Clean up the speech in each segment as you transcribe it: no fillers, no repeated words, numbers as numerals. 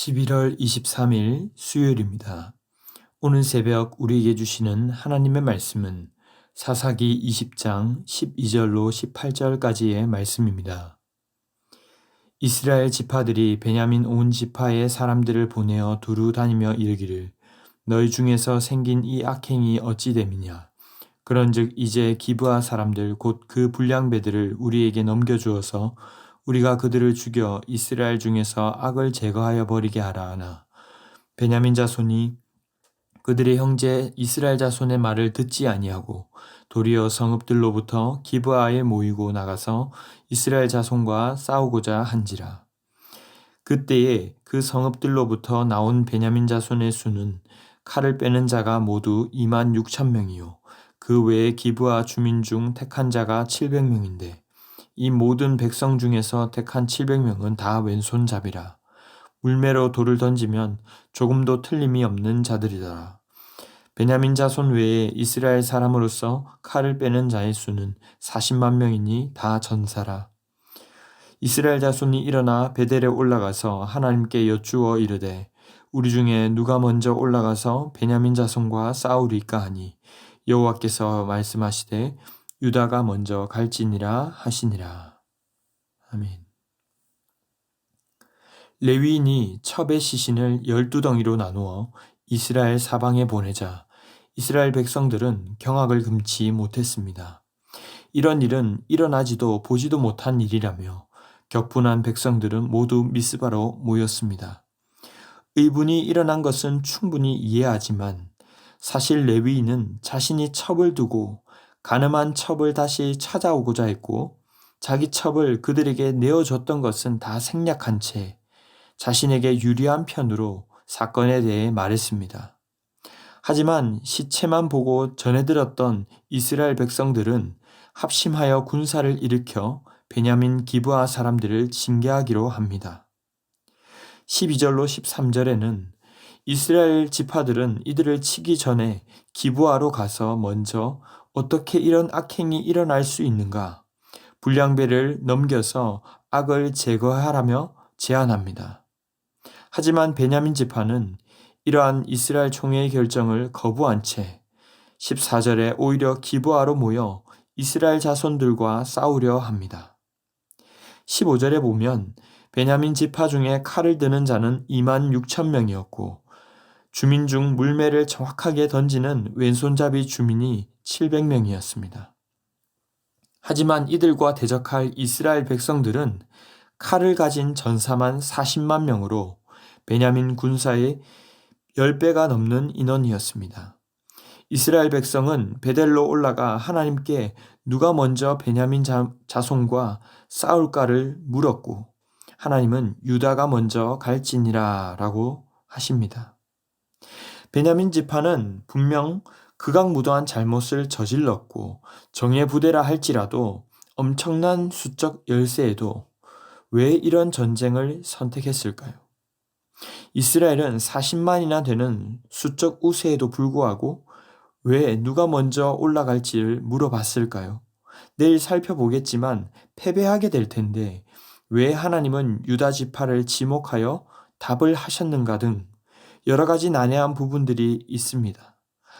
11월 23일 수요일입니다. 오늘 새벽 우리에게 주시는 하나님의 말씀은 사사기 20장 12절로 18절까지의 말씀입니다. 이스라엘 지파들이 베냐민 온 지파의 사람들을 보내어 두루 다니며 이르기를 너희 중에서 생긴 이 악행이 어찌 됨이냐. 그런즉 이제 기브아 사람들 곧 그 불량배들을 우리에게 넘겨주어서 우리가 그들을 죽여 이스라엘 중에서 악을 제거하여 버리게 하라 하나 베냐민 자손이 그들의 형제 이스라엘 자손의 말을 듣지 아니하고 도리어 성읍들로부터 기브아에 모이고 나가서 이스라엘 자손과 싸우고자 한지라. 그때에 그 성읍들로부터 나온 베냐민 자손의 수는 칼을 빼는 자가 모두 2만 6천 명이요 그 외에 기브아 주민 중 택한 자가 700명인데 이 모든 백성 중에서 택한 700명은 다 왼손잡이라. 물매로 돌을 던지면 조금도 틀림이 없는 자들이더라. 베냐민 자손 외에 이스라엘 사람으로서 칼을 빼는 자의 수는 40만 명이니 다 전사라. 이스라엘 자손이 일어나 베델에 올라가서 하나님께 여쭈어 이르되 우리 중에 누가 먼저 올라가서 베냐민 자손과 싸우리까 하니 여호와께서 말씀하시되 유다가 먼저 갈지니라 하시니라. 아멘. 레위인이 첩의 시신을 12덩이로 나누어 이스라엘 사방에 보내자 이스라엘 백성들은 경악을 금치 못했습니다. 이런 일은 일어나지도 보지도 못한 일이라며 격분한 백성들은 모두 미스바로 모였습니다. 의분이 일어난 것은 충분히 이해하지만 사실 레위인은 자신이 첩을 두고 가늠한 첩을 다시 찾아오고자 했고 자기 첩을 그들에게 내어줬던 것은 다 생략한 채 자신에게 유리한 편으로 사건에 대해 말했습니다. 하지만 시체만 보고 전해들었던 이스라엘 백성들은 합심하여 군사를 일으켜 베냐민 기브아 사람들을 징계하기로 합니다. 12절로 13절에는 이스라엘 지파들은 이들을 치기 전에 기브아로 가서 먼저 어떻게 이런 악행이 일어날 수 있는가 불량배를 넘겨서 악을 제거하라며 제안합니다. 하지만 베냐민 지파는 이러한 이스라엘 총회의 결정을 거부한 채 14절에 오히려 기브아로 모여 이스라엘 자손들과 싸우려 합니다. 15절에 보면 베냐민 지파 중에 칼을 드는 자는 2만 6천 명이었고 주민 중 물매를 정확하게 던지는 왼손잡이 주민이 700명이었습니다. 하지만 이들과 대적할 이스라엘 백성들은 칼을 가진 전사만 40만 명으로 베냐민 군사의 10배가 넘는 인원이었습니다. 이스라엘 백성은 베델로 올라가 하나님께 누가 먼저 베냐민 자손과 싸울까를 물었고 하나님은 유다가 먼저 갈지니라 라고 하십니다. 베냐민 지파는 분명 극악무도한 잘못을 저질렀고 정예부대라 할지라도 엄청난 수적 열세에도 왜 이런 전쟁을 선택했을까요? 이스라엘은 40만이나 되는 수적 우세에도 불구하고 왜 누가 먼저 올라갈지를 물어봤을까요? 내일 살펴보겠지만 패배하게 될 텐데 왜 하나님은 유다 지파를 지목하여 답을 하셨는가 등 여러 가지 난해한 부분들이 있습니다.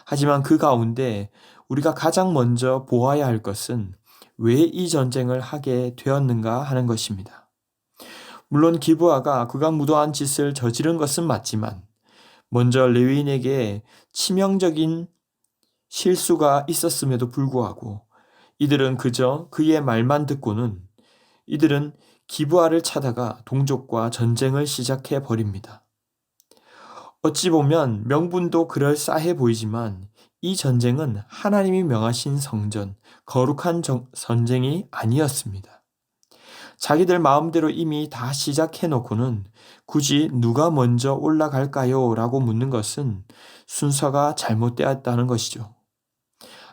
하지만 그 가운데 우리가 가장 먼저 보아야 할 것은 왜 이 전쟁을 하게 되었는가 하는 것입니다. 물론 기브아가 극악무도한 짓을 저지른 것은 맞지만 먼저 레위인에게 치명적인 실수가 있었음에도 불구하고 이들은 그저 그의 말만 듣고는 이들은 기브아를 찾아가 동족과 전쟁을 시작해 버립니다. 어찌 보면 명분도 그럴싸해 보이지만 이 전쟁은 하나님이 명하신 성전, 거룩한 전쟁이 아니었습니다. 자기들 마음대로 이미 다 시작해놓고는 굳이 누가 먼저 올라갈까요? 라고 묻는 것은 순서가 잘못되었다는 것이죠.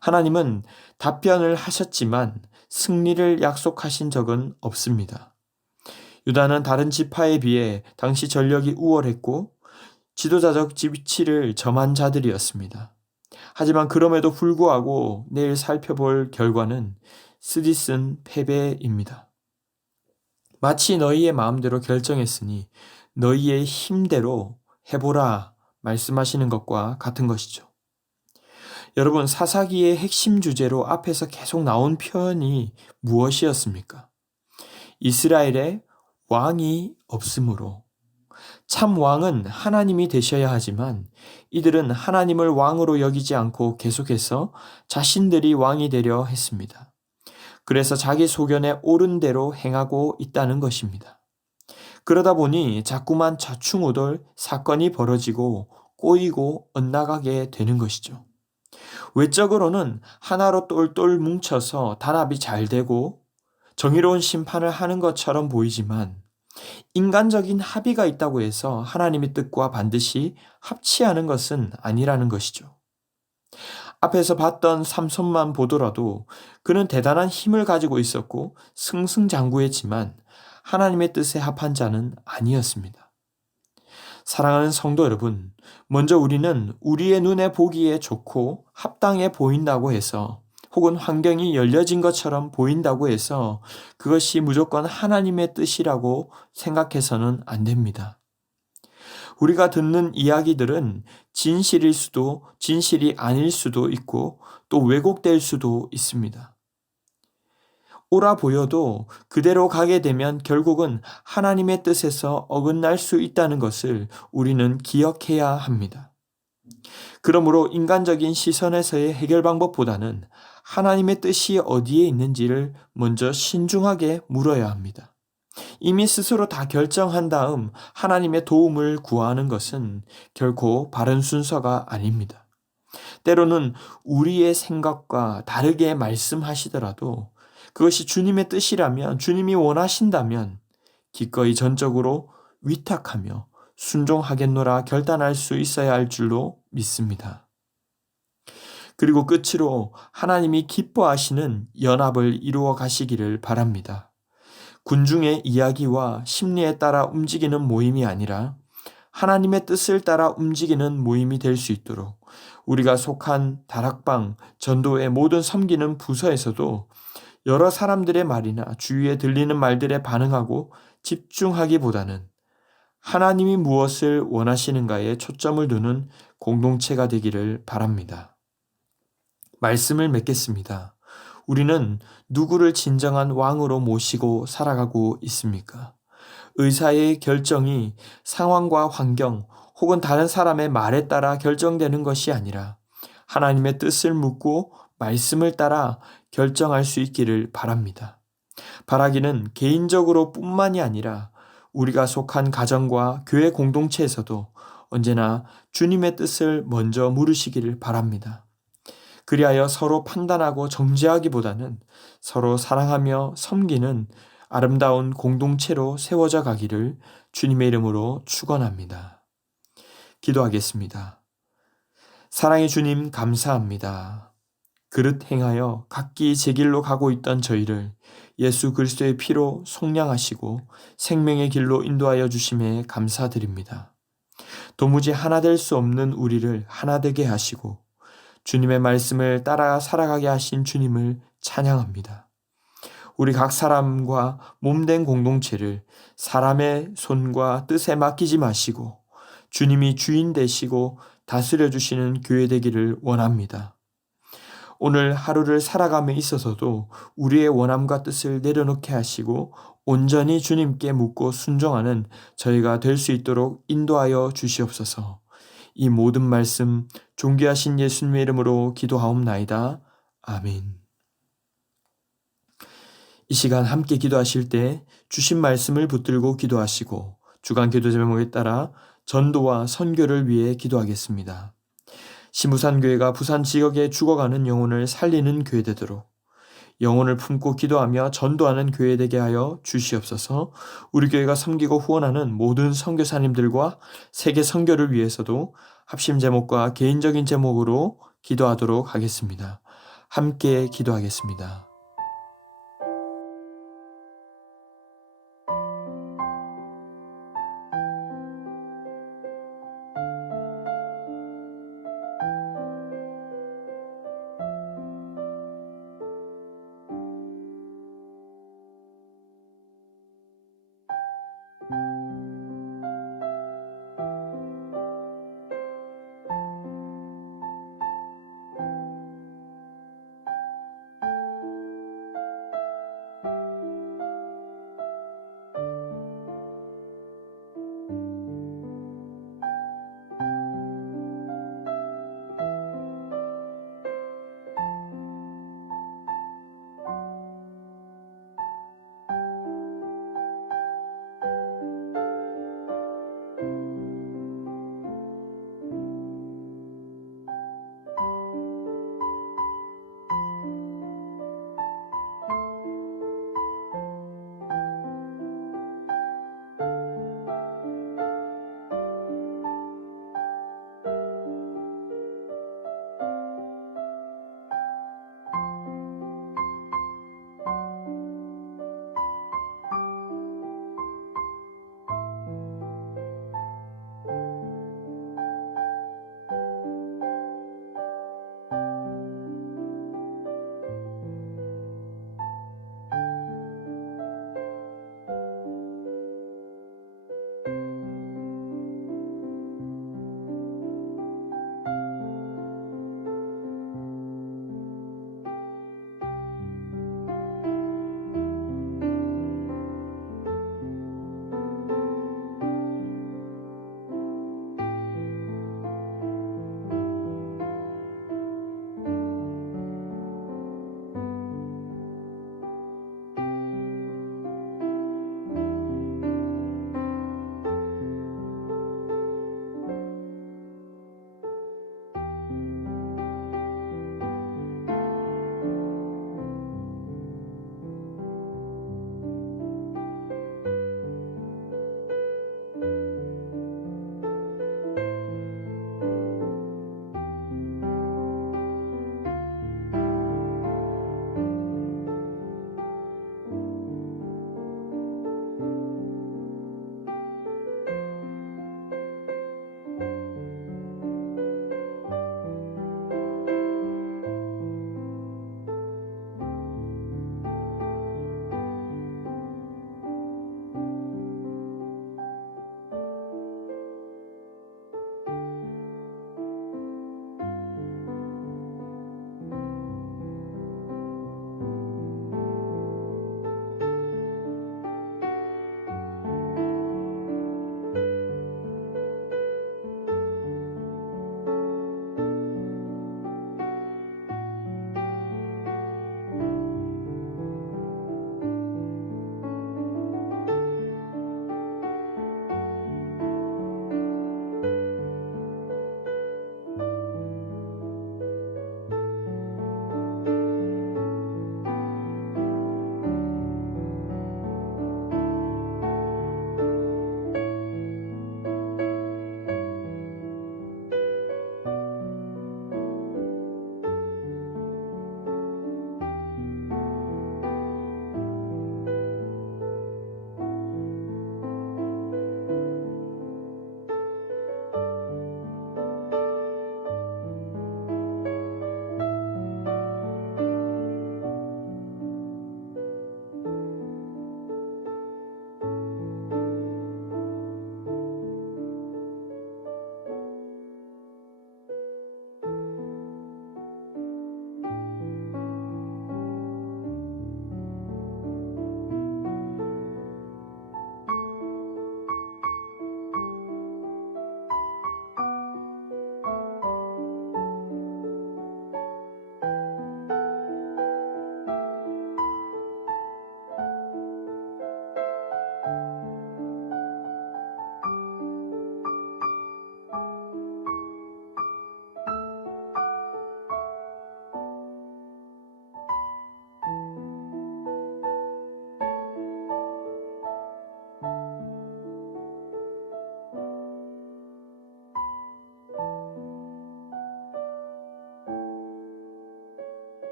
하나님은 답변을 하셨지만 승리를 약속하신 적은 없습니다. 유다는 다른 지파에 비해 당시 전력이 우월했고 지도자적 위치를 점한 자들이었습니다. 하지만 그럼에도 불구하고 내일 살펴볼 결과는 쓰디쓴 패배입니다. 마치 너희의 마음대로 결정했으니 너희의 힘대로 해보라 말씀하시는 것과 같은 것이죠. 여러분, 사사기의 핵심 주제로 앞에서 계속 나온 표현이 무엇이었습니까? 이스라엘에 왕이 없으므로. 참 왕은 하나님이 되셔야 하지만 이들은 하나님을 왕으로 여기지 않고 계속해서 자신들이 왕이 되려 했습니다. 그래서 자기 소견에 옳은 대로 행하고 있다는 것입니다. 그러다 보니 자꾸만 좌충우돌 사건이 벌어지고 꼬이고 엇나가게 되는 것이죠. 외적으로는 하나로 똘똘 뭉쳐서 단합이 잘 되고 정의로운 심판을 하는 것처럼 보이지만 인간적인 합의가 있다고 해서 하나님의 뜻과 반드시 합치하는 것은 아니라는 것이죠. 앞에서 봤던 삼손만 보더라도 그는 대단한 힘을 가지고 있었고 승승장구했지만 하나님의 뜻에 합한 자는 아니었습니다. 사랑하는 성도 여러분, 먼저 우리는 우리의 눈에 보기에 좋고 합당해 보인다고 해서 혹은 환경이 열려진 것처럼 보인다고 해서 그것이 무조건 하나님의 뜻이라고 생각해서는 안 됩니다. 우리가 듣는 이야기들은 진실일 수도 진실이 아닐 수도 있고 또 왜곡될 수도 있습니다. 옳아 보여도 그대로 가게 되면 결국은 하나님의 뜻에서 어긋날 수 있다는 것을 우리는 기억해야 합니다. 그러므로 인간적인 시선에서의 해결 방법보다는 하나님의 뜻이 어디에 있는지를 먼저 신중하게 물어야 합니다. 이미 스스로 다 결정한 다음 하나님의 도움을 구하는 것은 결코 바른 순서가 아닙니다. 때로는 우리의 생각과 다르게 말씀하시더라도 그것이 주님의 뜻이라면, 주님이 원하신다면 기꺼이 전적으로 위탁하며 순종하겠노라 결단할 수 있어야 할 줄로 믿습니다. 그리고 끝으로 하나님이 기뻐하시는 연합을 이루어 가시기를 바랍니다. 군중의 이야기와 심리에 따라 움직이는 모임이 아니라 하나님의 뜻을 따라 움직이는 모임이 될 수 있도록 우리가 속한 다락방, 전도의 모든 섬기는 부서에서도 여러 사람들의 말이나 주위에 들리는 말들에 반응하고 집중하기보다는 하나님이 무엇을 원하시는가에 초점을 두는 공동체가 되기를 바랍니다. 말씀을 맺겠습니다. 우리는 누구를 진정한 왕으로 모시고 살아가고 있습니까? 의사의 결정이 상황과 환경 혹은 다른 사람의 말에 따라 결정되는 것이 아니라 하나님의 뜻을 묻고 말씀을 따라 결정할 수 있기를 바랍니다. 바라기는 개인적으로 뿐만이 아니라 우리가 속한 가정과 교회 공동체에서도 언제나 주님의 뜻을 먼저 물으시기를 바랍니다. 그리하여 서로 판단하고 정죄하기보다는 서로 사랑하며 섬기는 아름다운 공동체로 세워져 가기를 주님의 이름으로 축원합니다. 기도하겠습니다. 사랑의 주님 감사합니다. 그릇 행하여 각기 제 길로 가고 있던 저희를 예수 그리스도의 피로 속량하시고 생명의 길로 인도하여 주심에 감사드립니다. 도무지 하나 될 수 없는 우리를 하나 되게 하시고 주님의 말씀을 따라 살아가게 하신 주님을 찬양합니다. 우리 각 사람과 몸된 공동체를 사람의 손과 뜻에 맡기지 마시고 주님이 주인 되시고 다스려 주시는 교회 되기를 원합니다. 오늘 하루를 살아감에 있어서도 우리의 원함과 뜻을 내려놓게 하시고 온전히 주님께 묻고 순종하는 저희가 될 수 있도록 인도하여 주시옵소서. 이 모든 말씀 존귀하신 예수님의 이름으로 기도하옵나이다. 아멘. 이 시간 함께 기도하실 때 주신 말씀을 붙들고 기도하시고 주간 기도 제목에 따라 전도와 선교를 위해 기도하겠습니다. 시무산교회가 부산 지역에 죽어가는 영혼을 살리는 교회 되도록 영혼을 품고 기도하며 전도하는 교회 되게 하여 주시옵소서. 우리 교회가 섬기고 후원하는 모든 선교사님들과 세계 선교를 위해서도 합심 제목과 개인적인 제목으로 기도하도록 하겠습니다. 함께 기도하겠습니다.